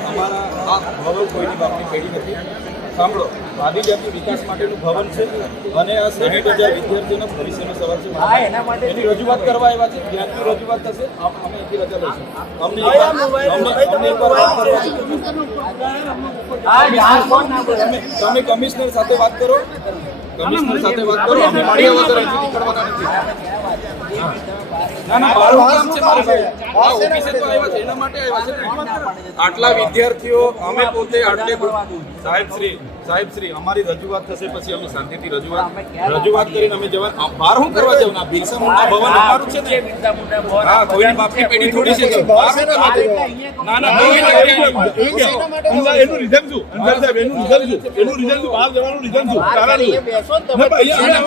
અમારા ભવન કોઈની નથી સાંભળો આદિજાતિ વિકાસ માટેનું ભવન છે અને આ સાઠ હજાર વિદ્યાર્થીઓના ભવિષ્યનો સવાલ છે એની રજૂઆત કરવા આવ્યા છે જ્યાંથી રજૂઆત થશે અમે એથી રજા લઈશું અમને અમને એકવાર તમે કમિશનર સાથે વાત કરો. કમિશનર સાથે વાત કરો અમે મળ્યા વગર નીકળવાના નથી. ના ના મારું કામ છે મારી ભાઈ ઓફિસે તો આવ્યા છે એના માટે આવ્યા છે. આટલા વિદ્યાર્થીઓ અમે પોતે આટલે સાહેબ શ્રી સાહેબ શ્રી અમારી રજૂઆત થશે પછી અમે શાંતિથી રજૂઆત રજૂઆત કરીને અમે જવા બહાર શું કરવા જવું આ બિરસા મુંડા ભવન અમારું છે ને? હા કોઈની બાપની પેઢી થોડી છે? ના? ના એનું રીઝન શું અંદર સાહેબ એનું રીઝન શું એનું રીઝન શું બહાર જવાનું રીઝન શું કારણ બેસો ને તમે અહીંયા